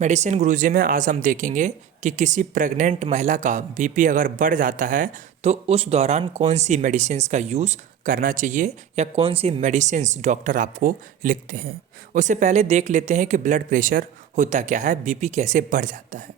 Medicine गुरुजी में आज हम देखेंगे कि किसी प्रेग्नेंट महिला का बीपी अगर बढ़ जाता है तो उस दौरान कौन सी मेडिसिन्स का यूज़ करना चाहिए या कौन सी मेडिसिन्स डॉक्टर आपको लिखते हैं। उससे पहले देख लेते हैं कि ब्लड प्रेशर होता क्या है, बीपी कैसे बढ़ जाता है।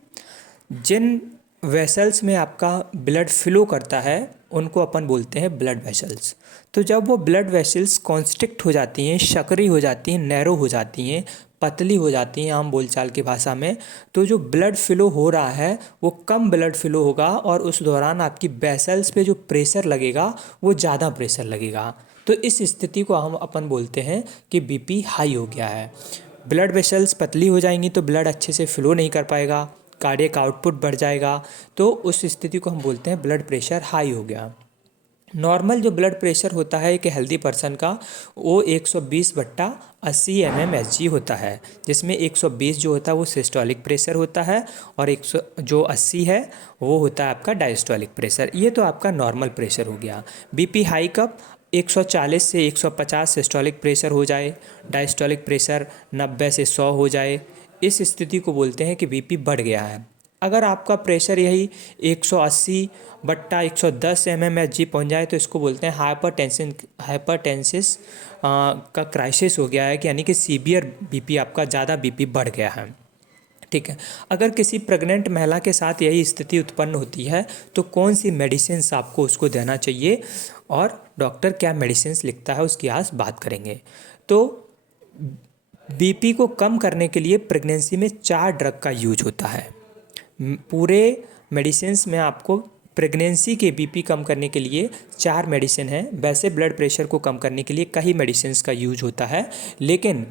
जिन वेसल्स में आपका ब्लड फ्लो करता है उनको अपन बोलते हैं ब्लड वेसल्स। तो जब वो ब्लड वेसल्स कॉन्स्ट्रिक्ट हो जाती हैं, सकरी हो जाती हैं, नैरो हो जाती हैं, पतली हो जाती हैं आम बोलचाल की भाषा में, तो जो ब्लड फ्लो हो रहा है वो कम ब्लड फ्लो होगा और उस दौरान आपकी वेसल्स पे जो प्रेशर लगेगा वो ज़्यादा प्रेशर लगेगा। तो इस स्थिति को हम अपन बोलते हैं कि बीपी हाई हो गया है। ब्लड वेसल्स पतली हो जाएंगी तो ब्लड अच्छे से फ्लो नहीं कर पाएगा, कार्डियक आउटपुट बढ़ जाएगा, तो उस स्थिति को हम बोलते हैं ब्लड प्रेशर हाई हो गया। नॉर्मल जो ब्लड प्रेशर होता है एक हेल्दी पर्सन का वो 120/80 mmHg होता है, जिसमें 120 जो होता है वो सिस्टोलिक प्रेशर होता है और 100 जो 80 है वो होता है आपका डायस्टोलिक प्रेशर। ये तो आपका नॉर्मल प्रेशर हो गया। बीपी हाई कब 140 से 150 सिस्टोलिक प्रेशर हो जाए, डायस्टोलिक प्रेशर 90 से 100 हो जाए, इस स्थिति को बोलते हैं कि बीपी बढ़ गया है। अगर आपका प्रेशर यही 180/110 mmHg पहुंच जाए तो इसको बोलते हैं हाइपरटेंसिस का क्राइसिस हो गया है, कि यानी कि सीवियर बीपी, आपका ज़्यादा बीपी बढ़ गया है। ठीक है। अगर किसी प्रेग्नेंट महिला के साथ यही स्थिति उत्पन्न होती है तो कौन सी मेडिसिन्स आपको उसको देना चाहिए और डॉक्टर क्या मेडिसिन्स लिखता है उसकी आज बात करेंगे। तो बीपी को कम करने के लिए प्रेगनेंसी में 4 ड्रग का यूज होता है। पूरे मेडिसिन्स में आपको प्रेगनेंसी के बीपी कम करने के लिए 4 मेडिसिन हैं। वैसे ब्लड प्रेशर को कम करने के लिए कई मेडिसिन्स का यूज होता है, लेकिन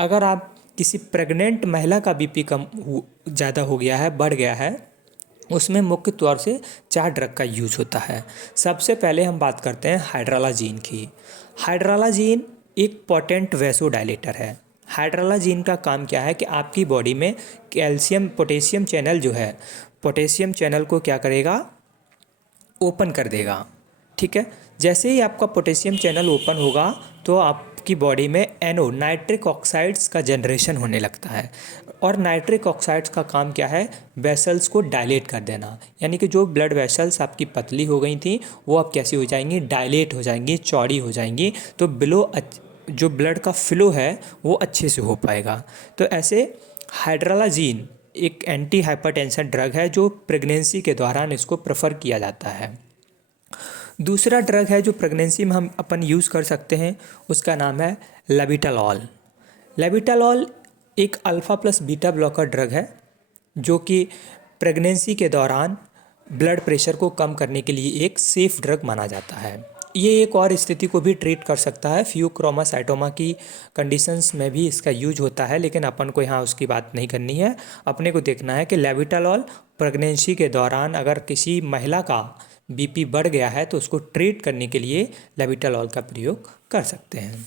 अगर आप किसी प्रेग्नेंट महिला का बीपी ज़्यादा हो गया है, बढ़ गया है, उसमें मुख्य तौर से 4 ड्रग का यूज होता है। सबसे पहले हम बात करते हैं हाइड्रोलाजीन की। हाइड्रोलाजीन एक पोटेंट वैसोडाइलेटर है। हाइड्रोलाजीन का काम क्या है कि आपकी बॉडी में कैल्शियम पोटेशियम चैनल जो है, पोटेशियम चैनल को क्या करेगा, ओपन कर देगा। ठीक है। जैसे ही आपका पोटेशियम चैनल ओपन होगा तो आपकी बॉडी में NO नाइट्रिक ऑक्साइड्स का जनरेशन होने लगता है। और नाइट्रिक ऑक्साइड्स का काम क्या है, वेसल्स को डायलेट कर देना, यानी कि जो ब्लड वेसल्स आपकी पतली हो गई थी वो अब कैसी हो जाएंगी, डायलेट हो जाएंगी, चौड़ी हो जाएंगी, तो जो ब्लड का फ्लो है वो अच्छे से हो पाएगा। तो ऐसे हाइड्रोलाजीन एक एंटी हाइपरटेंशन ड्रग है जो प्रेगनेंसी के दौरान इसको प्रेफर किया जाता है। दूसरा ड्रग है जो प्रेगनेंसी में हम अपन यूज़ कर सकते हैं, उसका नाम है लेविटालॉल। लेविटालॉल एक alpha plus beta blocker drug है जो कि प्रेगनेंसी के दौरान ब्लड प्रेशर को कम करने के लिए एक सेफ ड्रग माना जाता है। ये एक और स्थिति को भी ट्रीट कर सकता है, फियोक्रोमासाइटोमा की कंडीशंस में भी इसका यूज होता है, लेकिन अपन को यहाँ उसकी बात नहीं करनी है। अपने को देखना है कि लेविटालॉल प्रेगनेंसी के दौरान अगर किसी महिला का बीपी बढ़ गया है तो उसको ट्रीट करने के लिए लेविटालॉल का प्रयोग कर सकते हैं।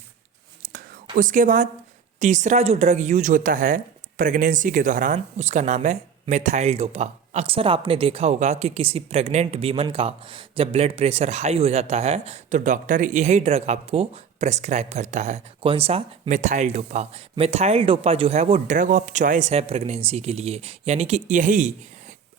उसके बाद तीसरा जो ड्रग यूज होता है प्रेगनेंसी के दौरान उसका नाम है मिथाइल डोपा। अक्सर आपने देखा होगा कि किसी प्रेग्नेंट वीमन का जब ब्लड प्रेशर हाई हो जाता है तो डॉक्टर यही ड्रग आपको प्रेस्क्राइब करता है। कौन सा, मिथाइल डोपा। मिथाइल डोपा जो है वो ड्रग ऑफ चॉइस है प्रेगनेंसी के लिए, यानी कि यही,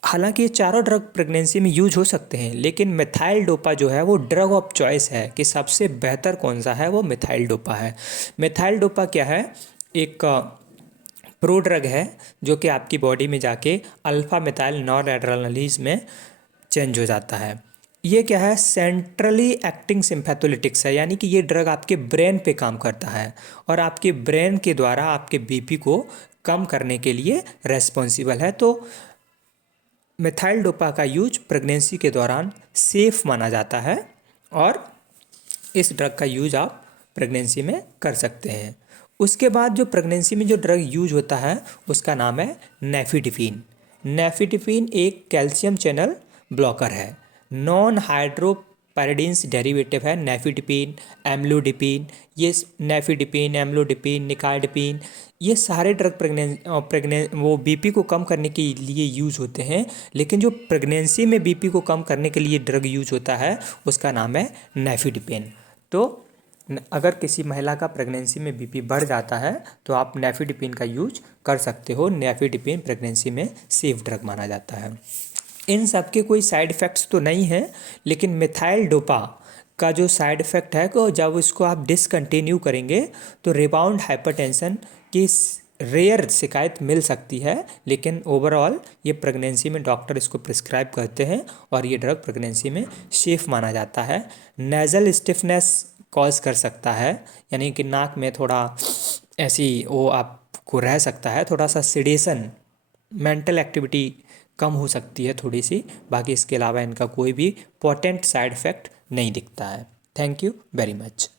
हालांकि ये चारों ड्रग प्रेगनेंसी में यूज हो सकते हैं, लेकिन मिथाइल डोपा जो है वो ड्रग ऑफ चॉइस है कि सबसे बेहतर कौन सा है, वो मिथाइल डोपा है। मिथाइल डोपा क्या है, एक प्रो ड्रग है जो कि आपकी बॉडी में जाके अल्फा मिथाइल नॉरएड्रेनालिन में चेंज हो जाता है। ये क्या है, सेंट्रली एक्टिंग सिम्पैथोलिटिक्स है, यानी कि ये ड्रग आपके ब्रेन पे काम करता है और आपके ब्रेन के द्वारा आपके बीपी को कम करने के लिए रेस्पॉन्सिबल है। तो मिथाइल डोपा का यूज प्रेगनेंसी के दौरान सेफ माना जाता है और इस ड्रग का यूज आप प्रेगनेंसी में कर सकते हैं। उसके बाद जो प्रेगनेंसी में जो ड्रग यूज होता है उसका नाम है नेफिडिपिन। नेफिडिपिन एक कैल्शियम चैनल ब्लॉकर है, नॉन हाइड्रोपायरिडिन्स डेरिवेटिव है। नेफिडिपिन, एम्लोडिपिन, ये नेफिडिपिन, एम्लोडिपिन, निकार्डिपिन, ये सारे ड्रग वो बीपी को कम करने के लिए यूज होते हैं, लेकिन जो प्रेगनेंसी में बीपी को कम करने के लिए ड्रग यूज होता है उसका नाम है नेफिडिपिन। तो अगर किसी महिला का प्रेगनेंसी में बीपी बढ़ जाता है तो आप नेफिडिपिन का यूज कर सकते हो। नेफिडिपिन प्रेगनेंसी में सेफ ड्रग माना जाता है। इन सब के कोई साइड इफ़ेक्ट्स तो नहीं है, लेकिन मिथाइल डोपा का जो साइड इफ़ेक्ट है को जब इसको आप डिसकंटिन्यू करेंगे तो रिबाउंड हाइपरटेंशन की रेयर शिकायत मिल सकती है, लेकिन ओवरऑल ये प्रेगनेंसी में डॉक्टर इसको प्रिस्क्राइब करते हैं और ये ड्रग प्रेगनेंसी में सेफ माना जाता है। नेज़ल स्टिफनेस कॉज कर सकता है, यानी कि नाक में थोड़ा ऐसी वो आपको रह सकता है, थोड़ा सा सिडेशन, मेंटल एक्टिविटी कम हो सकती है थोड़ी सी। बाकी इसके अलावा इनका कोई भी पोटेंट साइड इफ़ेक्ट नहीं दिखता है। Thank you very much.